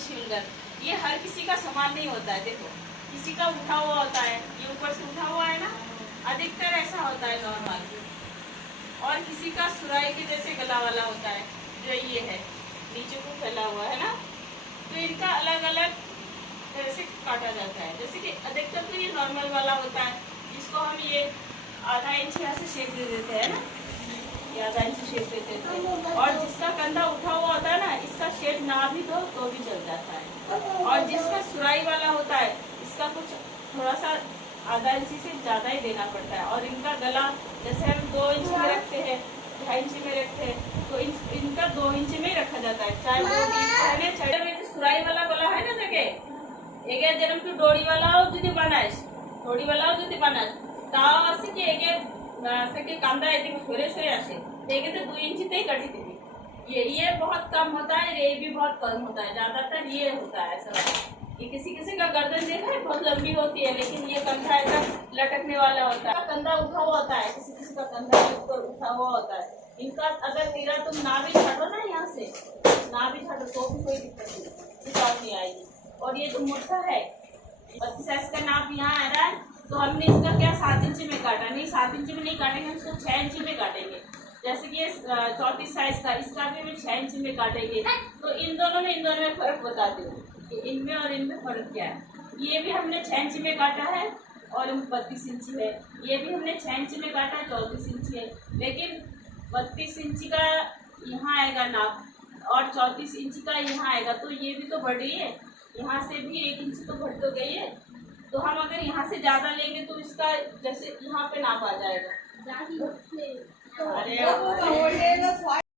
शिलगन, ये हर किसी का समान नहीं होता है। देखो किसी का उठा हुआ होता है, ये ऊपर से उठा हुआ है ना, अधिकतर ऐसा होता है नॉर्मल, और किसी का सुराई के जैसे गला वाला होता है जो ये है, नीचे को फैला हुआ है ना। तो इनका अलग अलग तरह से काटा जाता है। जैसे कि अधिकतर तो ये नॉर्मल वाला होता है, जिसको हम ये आधा इंच यहाँ से शेप दे देते हैं ना, ये आधा इंच शेप दे देते हैं। और जिसका कंधा उठा हुआ होता है ना, इसका शेप ना भी दो तो भी चल जाता है। और जिसका सुराई वाला होता है, इसका कुछ थोड़ा सा आधा इंच से ज़्यादा ही देना पड़ता है। और इनका गला जैसे हम 2 इंच में रखते हैं, 2.5 इंच में रखते हैं, तो इनका 2 इंच में ही रखा जाता है। चाहे वो चाहे सुराई वाला गला है ना जगह एक जरम तू डोरी वाला हो जुदी बनास, डोरी वाला हो जुदी बनास, ताव आसे कि एक कांदा एक छोरे छोरे आसे देखे तो 2 इंच ते कटी थी। ये बहुत कम होता है, ये भी बहुत कम होता है, ज्यादातर ये होता है ऐसा। ये किसी किसी का गर्दन देखा है बहुत लंबी होती है, लेकिन ये कंधा ऐसा लटकने वाला होता है, कंधा उठा हुआ होता है, किसी किसी का कंधा ऊपर उठा हुआ होता है। इनका अगर तीरा तुम ना भी छाटो ना, यहाँ से ना भी छाटो तो भी कोई दिक्कत नहीं आएगी। और ये जो मोटा है 32 साइज का नाप यहाँ आ रहा है, तो हमने इसका क्या 7 इंच में काटा, नहीं 7 इंच में नहीं काटेंगे, इसको 6 इंच में काटेंगे। जैसे कि ये 34 साइज का, इसका भी हम 6 इंच में काटेंगे। तो इन दोनों में फर्क बताती हूँ कि इनमें और इनमें फर्क क्या है। ये भी हमने 6 इंच में काटा है और 32 इंच है। ये भी हमने 6 इंच में काटा है, 34 इंच है। लेकिन 32 इंच का यहाँ आएगा नाप और 34 इंच का यहाँ आएगा, तो ये भी तो बड़ी है, यहाँ से भी 1 इंच तो बढ़ तो गई है। तो हम अगर यहाँ से ज़्यादा लेंगे तो इसका जैसे यहाँ पे नाप आ जाएगा। अरे